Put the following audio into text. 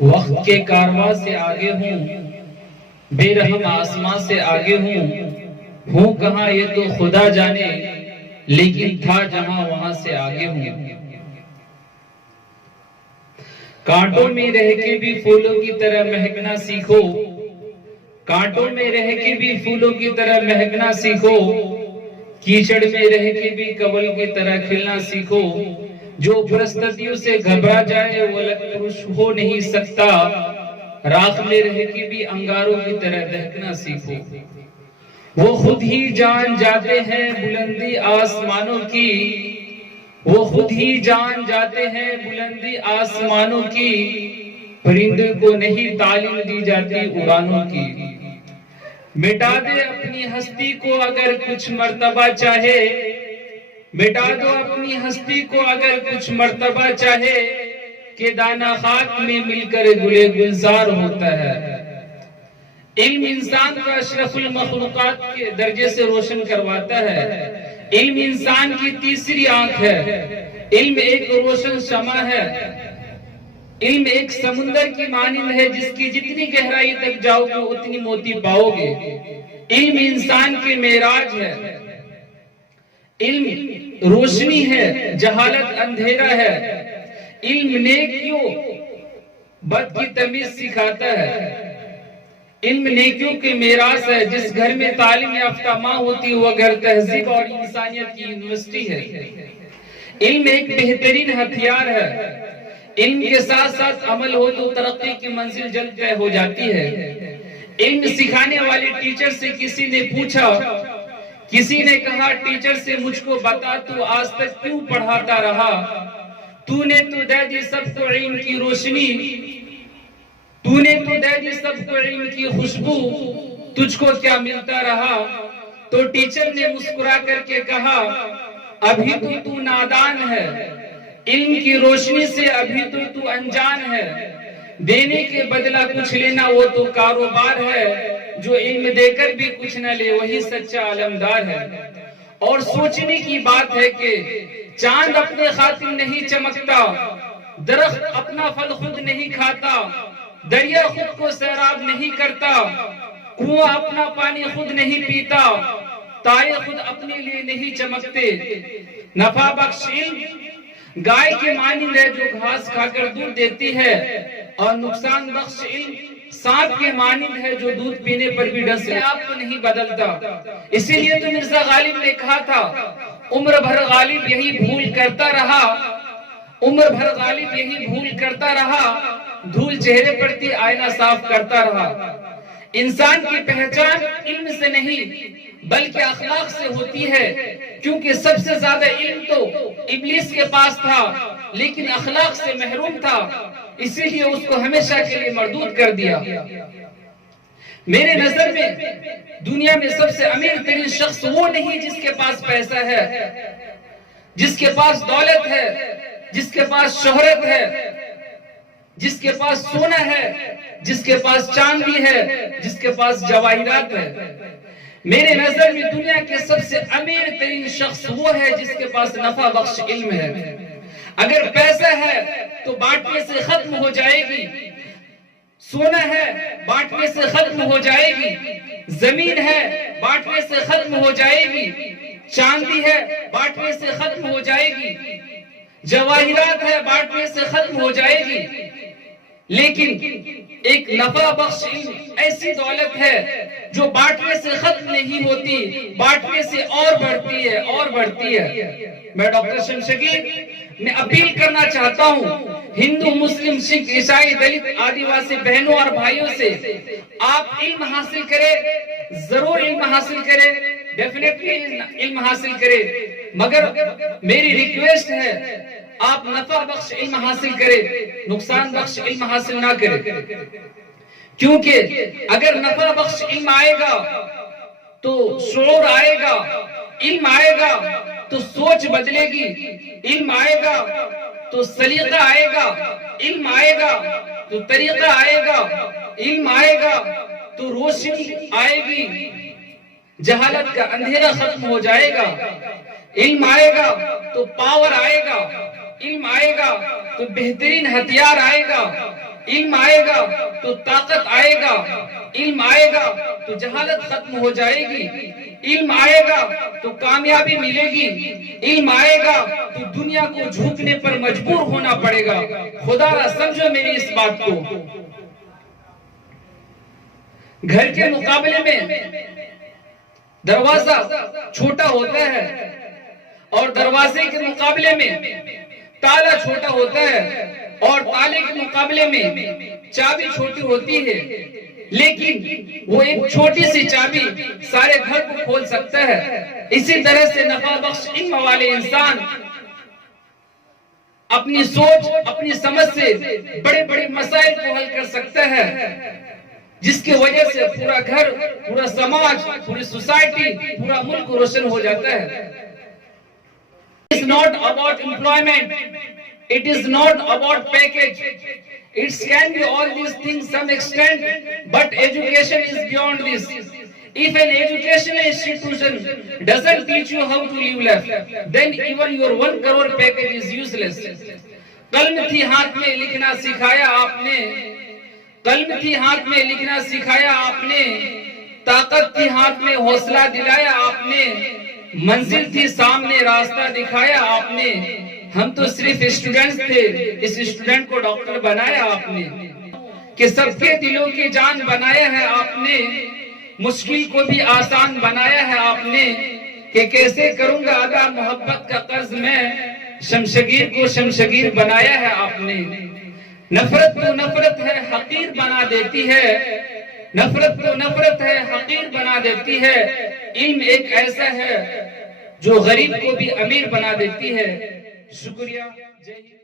وقت کے کارواں سے آگے ہوں، بے رحم آسماں سے آگے ہوں کہاں یہ تو خدا جانے، لیکن تھا جہاں وہاں سے آگے ہوں۔ کانٹوں میں رہ کے بھی پھولوں کی طرح مہکنا سیکھو، کانٹوں میں رہ کے بھی پھولوں کی طرح مہکنا سیکھو، کیچڑ میں رہ کے بھی کنول کی طرح کھلنا سیکھو۔ جو پرستتیوں سے گھبرا جائے وہ لکترش ہو نہیں سکتا، راکھ میں رہ کے بھی انگاروں کی طرح دہکنا سیکھو۔ وہ خود ہی جان جاتے ہیں بلندی آسمانوں کی، وہ خود ہی جان جاتے ہیں بلندی آسمانوں کی، پرندے کو نہیں تعلیم دی جاتی اڑانوں کی۔ مٹا دے اپنی ہستی کو اگر کچھ مرتبہ چاہے، مٹا دو اپنی ہستی کو اگر کچھ مرتبہ چاہے، کہ دانہ خاک میں مل کر گلے گلزار ہوتا ہے۔ علم انسان کو اشرف المخلوقات کے درجے سے روشن کرواتا ہے۔ علم انسان کی تیسری آنکھ ہے۔ علم ایک روشن شمع ہے۔ علم ایک سمندر کی مانند ہے جس کی جتنی گہرائی تک جاؤ گے اتنی موتی پاؤ گے۔ علم انسان کے معراج ہے۔ علم روشنی ہے، جہالت اندھیرا ہے۔ علم نیکیوں بد کی تمیز سکھاتا ہے۔ علم نیکیوں کے میراث ہے۔ جس گھر میں تعلیم یافتہ ماں ہوتی وہ گھر تہذیب اور انسانیت کی یونیورسٹی ہے۔ علم ایک بہترین ہتھیار ہے۔ علم کے ساتھ ساتھ عمل ہو تو ترقی کی منزل جلد طے ہو جاتی ہے۔ علم سکھانے والے ٹیچر سے کسی نے پوچھا، کسی نے کہا ٹیچر سے مجھ کو بتا تو آج تک کیوں پڑھاتا رہا؟ تو نے تو دے دی سب کو علم کی روشنی، تو نے تو دے دی سب کو علم کی خوشبو، تجھ کو کیا ملتا رہا؟ تو ٹیچر نے مسکرا کر کے کہا، ابھی تو نادان ہے، علم کی روشنی سے ابھی تو انجان ہے، دینے کے بدلہ کچھ لینا وہ تو کاروبار ہے، جو علم دے کر بھی کچھ نہ لے وہی سچا علمدار ہے۔ اور سوچنے کی بات ہے کہ چاند اپنے خاطر نہیں چمکتا، درخت اپنا پھل خود نہیں کھاتا، دریا خود کو سیراب نہیں کرتا، کنواں اپنا پانی خود نہیں پیتا، تارے خود اپنے لیے نہیں چمکتے۔ نفع بخش علم گائے کے مانند ہے جو گھاس کھا کر دودھ دیتی ہے، اور نقصان بخش علم سانپ کے مانند ہے جو دودھ پینے پر بھی ڈس ہے، آپ کو نہیں بدلتا۔ اسی لیے تو مرزا غالب نے کہا تھا، عمر بھر غالب یہی بھول کرتا رہا، عمر بھر غالب یہی بھول کرتا رہا، دھول چہرے پر تھی آئینہ صاف کرتا رہا۔ انسان کی پہچان علم سے نہیں بلکہ اخلاق سے ہوتی ہے، کیونکہ سب سے زیادہ علم تو ابلیس کے پاس تھا لیکن اخلاق سے محروم تھا، اسی لیے اس کو ہمیشہ کے لیے مردود کر دیا۔ میرے نظر میں دنیا میں سب سے امیر ترین شخص وہ نہیں جس کے پاس پیسہ ہے، جس کے پاس دولت ہے، جس کے پاس شہرت ہے، جس کے پاس سونا ہے، جس کے پاس چاندی ہے، جس کے پاس جواہرات ہے۔ میرے نظر میں دنیا کے سب سے امیر ترین شخص وہ ہے جس کے پاس نفع بخش علم ہے۔ اگر پیسہ ہے تو بانٹنے سے ختم ہو جائے گی، سونا ہے بانٹنے سے ختم ہو جائے گی، زمین ہے بانٹنے سے ختم ہو جائے گی، چاندی ہے بانٹنے سے ختم ہو جائے گی، جواہرات ہے بانٹنے سے ختم ہو جائے گی، لیکن ایک نفع بخش علم ایسی دولت ہے جو بانٹنے سے ختم نہیں ہوتی، بانٹنے سے اور بڑھتی ہے اور بڑھتی ہے۔ میں ڈاکٹر شمشگیر میں اپیل کرنا چاہتا ہوں ہندو، مسلم، سکھ، عیسائی، دلت، آدیواسی بہنوں اور بھائیوں سے، آپ علم حاصل کریں، ضرور علم حاصل کریں، ڈیفینیٹلی علم حاصل کریں، مگر میری ریکویسٹ ہے آپ نفع بخش علم حاصل کریں، نقصان بخش علم حاصل نہ کریں، کیونکہ اگر نفع بخش علم آئے گا تو شعور آئے گا، علم آئے گا تو سوچ بدلے گی، علم آئے گا تو سلیقہ آئے گا، علم آئے گا تو طریقہ آئے گا، علم آئے گا تو روشنی آئے گی، جہالت کا اندھیرا ختم ہو جائے گا، علم آئے گا تو پاور آئے گا، علم آئے گا تو بہترین ہتھیار آئے گا، علم آئے گا تو طاقت آئے گا، علم آئے گا تو جہالت ختم ہو جائے گی، علم آئے گا تو کامیابی ملے گی، علم آئے گا تو دنیا کو جھکنے پر مجبور ہونا پڑے گا۔ خدا را سمجھو میری اس بات کو۔ گھر کے مقابلے میں دروازہ چھوٹا ہوتا ہے اور دروازے کے مقابلے میں تالا چھوٹا ہوتا ہے، اور تالے کے مقابلے میں چابی چھوٹی ہوتی ہے، لیکن وہ ایک چھوٹی سی چابی سارے گھر کو کھول سکتا ہے۔ اسی طرح سے نفع بخش علم والے انسان اپنی سوچ، اپنی سمجھ سے بڑے بڑے مسائل کو حل کر سکتا ہے، جس کی وجہ سے پورا گھر، پورا سماج، پوری سوسائٹی، پورا ملک روشن ہو جاتا ہے۔ It is not about employment. It is not about package. It can be all these things some extent, but education is beyond this. If an educational institution doesn't teach you how to live life, then even your 1 crore package is useless. قلم تھی ہاتھ میں لکھنا سکھایا آپ نے، قلم تھی ہاتھ میں لکھنا سکھایا آپ نے، طاقت تھی ہاتھ میں حوصلہ دلایا آپ نے، منزل تھی سامنے راستہ دکھایا آپ نے۔ ہم تو صرف اسٹوڈنٹس تھے، اس اسٹوڈنٹ کو ڈاکٹر بنایا آپ نے، کہ سب کے دلوں کی جان بنایا ہے آپ نے، مشکل کو بھی آسان بنایا ہے آپ نے، کہ کیسے کروں گا ادا محبت کا قرض میں، شمشگیر کو شمشگیر بنایا ہے آپ نے۔ نفرت کو نفرت ہے حقیر بنا دیتی ہے، نفرت کو نفرت ہے حقیر بنا دیتی ہے، علم ایک ایسا ہے جو غریب کو بھی امیر بنا دیتی ہے۔ شکریہ، جے ہند۔